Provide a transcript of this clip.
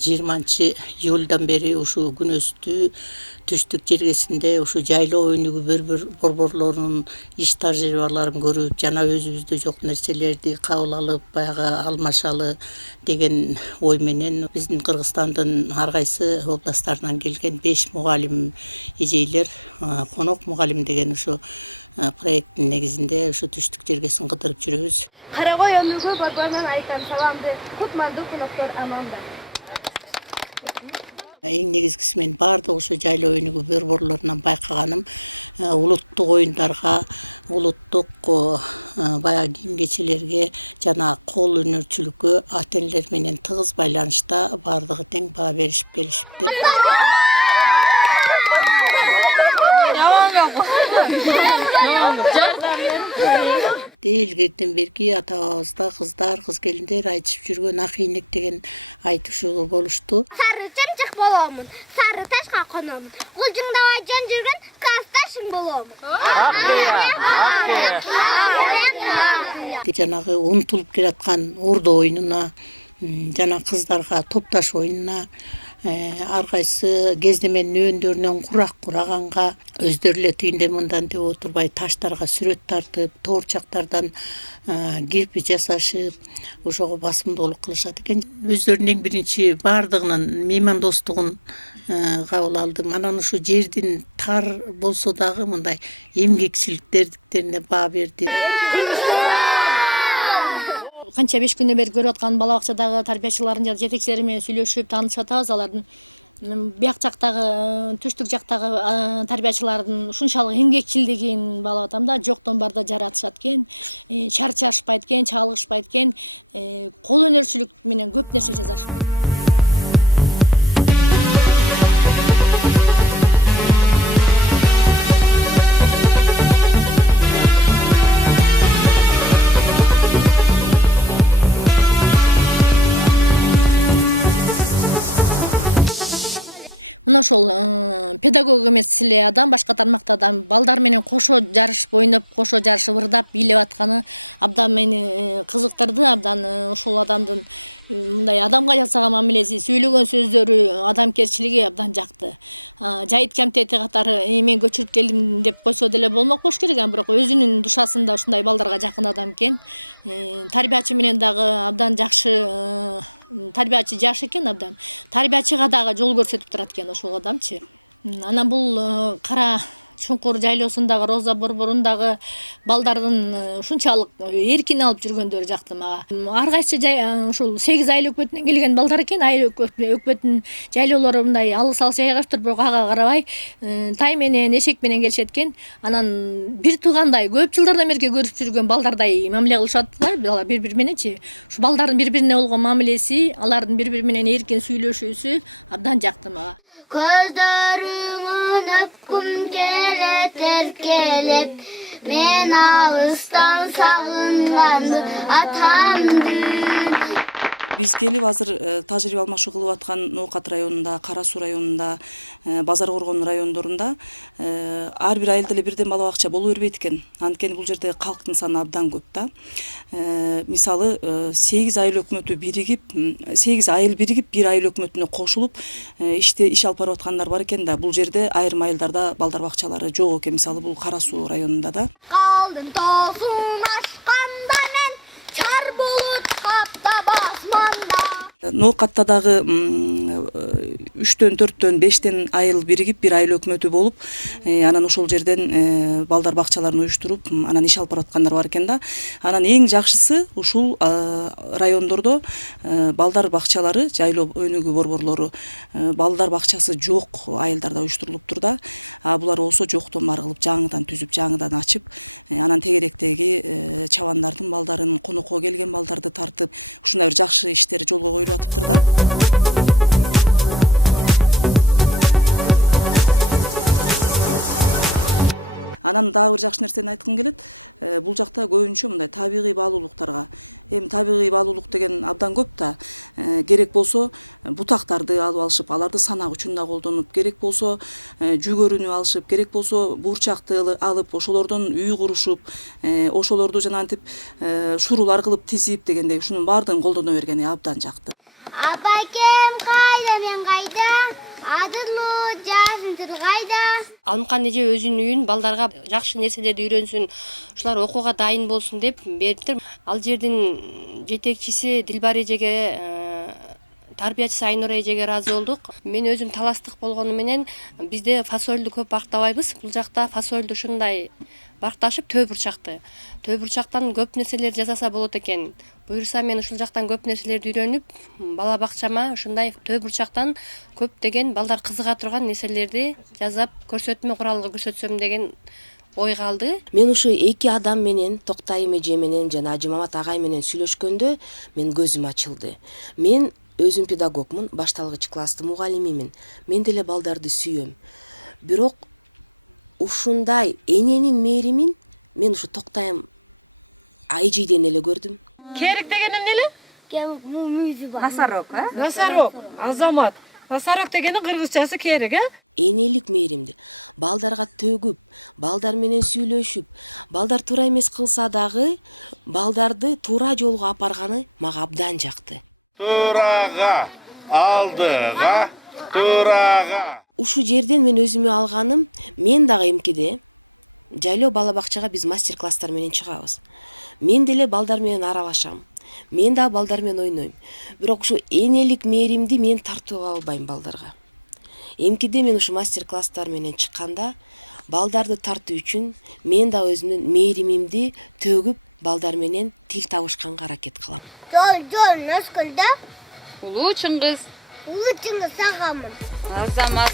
20-июльдан бери ушу күнөстүү түштүк жергесинде ушу Жайлоо өнүгүү борборлорунун иш тажрыйбаларын көрүп, жана өзүбүздө жок нерселерди кабыл алып, баягы алмашалы деген ой менен биздин Кыргызстандын ар кайсы областтарынан келген 5 мугалим эжейлер Конок мугалим деген ушу проекттин негизинде ушу түштүк жергесин кыдырып жүрөбүз. Карагой өнүгүү борборунан айтам саламды, кутмандуу коноктор аманда. Эң негизгиси мен баардык ушу Жайлоо өнүгүү борборлорунан байкаганым улуттук оюндарга, улуттук баягы кийим кечелерге жана кол өнөрчүлүккө ата энелер менен тыгыз байланышта баардыгы тең баа беришип келишипти. Илгертен берки ата-бабыбызда кыз келиндер айтышып жүргөн ак ийнек деген айтышуу болушту. Сары чымчык боломун, сары ташка кономун. Кулжуңдабай жөн жүргөн классташың боломун. Жанагы унутулуп келаткан ордо оюнуна, жана кыздарга топташ оюнуна, ар кайсы кездеменин өндөрүнөн курак кураганга, өздөрү эле тигинден мындан деп отурбай таштарга сүрөт тартып, тоорчактардан кирпич жасашып, ошого басымдуулук кылышат экен. Өздөрүнүн эң биринчи баардыгынын меймандостугун кабыл алдым. Анан ушу жердин тар болсо дагы мындай эмгекчиликтерине баа берди. Канча 5 күндөн бери көрүп аткан бала бакчадагы тарбиячылардын жана жетекчилери менен сүйлөшүп, таанышып атабыз. Алардын бияк жактагы, түштүк жактагы тарбиячылардын ушунчалык эмгекчилдигин баалап атам да, жоктон барда жаратышат экен, чарчашпайт экен, чалгышпайт экен, кол өнөрчүлүк менен көп нерсе жасашат экен. Мына ошол педагог эмес эле адам, башка тармакта адам балдар менен кошо жарышып ойноп, кошо жарышып ырдап бийлеп атканы абдан мени кызыктырды. Абдан ошол адамдын мындай адамга жасаган мамилеси, сүйлөгөн сөздөрү, адамкерчилиги абдан жакты. Жайыт комитети катары мен көчүрүп келдим деп койсо деле болмок болуш керек, бирок өзүнүн душасында ушундай балдарга жакын адам экен. Тарбиячы менен дагы абдан жакшы, тарбиячы жаш экен абдан. Тарбиячыга дагы жол көрсөтүп турат экен ошол адамчы. Анан бул кара чуңкур жайлоосундагы Роза борборундагы балдардын ушунчалык эркин алып жүргөндөрү жакты мага. Ар кайсы ушул 8 айыл өкмөтүнөн келген балдар экен. Айыл өкмөтүнүн жайлоолору мындай алыс-алыс жайгашып бирок ага карабай тай менен, эшек менен келишет экен. Анан бир туугандай, көп жылдардан бери көрүп жүргөн балдардай мамиле кылышат да, алар бири-бири мененчи. Ушу балдардын бири-бирине болгон мамилеси, алардын бири-бири менен эркин сүйлөшүүсү абдан жакты мага. Көздөрүңөн өпкүм келет эркелеп, мен алыстан сагынганды атамды. Биз келип азыр тажрыйба алмашуу кылып аткан Ноокат районунда, Кара Суу районунда, Базар Коргон райондорунда ар бир айылда эле бирден бала бакча боло бербейт экен. Анткени бул жерде калктын саны абдан көп да. Мисалы 8 айыл өкмөтү биригип, 8 айыл биригип бир айыл өкмөтүнө кошулуп иш алып барып аткандар бар экен да. Бул жерде айрым айылдарда балдар бакчалары жок экен. Мисалы бул Кара Суу районунда да. Калдым тоосун ашканда мен чар болуп капта басманда. Ноокатта дагы 3-төн 4-төн 5-тен айыл биригип бир айыл өкмөтү болуп, анан ошол жерден балдар бакчаларын уюштуруп, анан иш алып бараткандар бар экен да. Анан эң жакшысы ушул райондордо балдар бакчалары, Жайлоо өнүгүү борборлору балдар бакчасы жок айылдарда уюштурулуптур да. Булар болсо жоктон бар кылып жаңыдан түзүп, жаңыдан ачып, анан тегеректеги чабандардын балдарын, конокко келген балдарды тартып, ушундай бир жакшы иштер жолго коюлуп атыптыр да. Анан дагы бир жакшы нерсени айткым келет. Бул жакта көбүнчө мындай табигый баалуулуктарга, эми табигый баалуулук деген абдан көп да. Керек болсо бутактарды алып алышып, аларды санак үчүн да колдонуп, керек болсо жүгөрүнү алышып, керек болсо буурчакты алып, ошолордон үй курушуп, ошолорду жанагынтип шурулар кылып тизип дегендей ушунун баардыгын колдоно бергени абдан жакты. Апакем кайда, мен кайда? Адырлуу жашын тил кайда? Алымкан эже өзүнүн үйүн балдарга жакшы нерселерди үйрөнсүн, ушулар окууга дайын болсун деп бериптир. Ал жердин жетекчиси Дилбар эжеге, тарбиячысы Айнура эжеге ыраазы болдук. Мен өзүм таластык болгону менен бизде фасольду көп бактабайбыз. Бул жакта фасольду ушундай бакташып төп бурчактан көп нерселер жасаса болот экен. Буюрса мен ушул жактан көп нерселерди үйрөнүп, бала бакчама ушундай төп бурчактан көптөгөн балдар кызыга турган нерселерди жасап көрсөтмө куралга көрсөтсөм деген ой калды. Мен ушу эки адам менен, Токтайым эже менен жана Ажымамат агай менен сүйлөшкөндө мен көзүм ачылды. Мен өзүм педагогмун, башталгыч класстын мугалимимин. Мен деле балдарды сүйөм. Бирок ушундай эненин мээримин мен ушу Токтайым эжеден эле көрдүм. Керек дегеним эмне? Кем мүйүзү бар. Насарок, Азамат. Насарок дегенин кыргызчасы керек, Энелик мээримди балдарга төгүп, балдар менен сүйлөшүп, балдар туура эмес кылса дагы балдарды туура жолго апарганы мага абдан жакты. Турага, алдыга, турага. Ушу жерден мен өзүмө алганым, мен дагы эмкиде Жайлоо бала бакчага биз мастер-класстар менен чыгабыз. Мен деле балдар менен аралашам. Мен да балдар менен ойнойм. Бирок ушу энелик мээримди мен тартууга албайм балдарга. Эмкиде мен ушу мастер-класстар менен чыкканда балдарды тартуу үчүн мен да өзүмдүн мээримимди төгүп балдар менен тил табышканга аракет кылам. Жол Наскөлдө. Улуу Чыңгыз. Улуу Чыңгыз агамын. Азамат.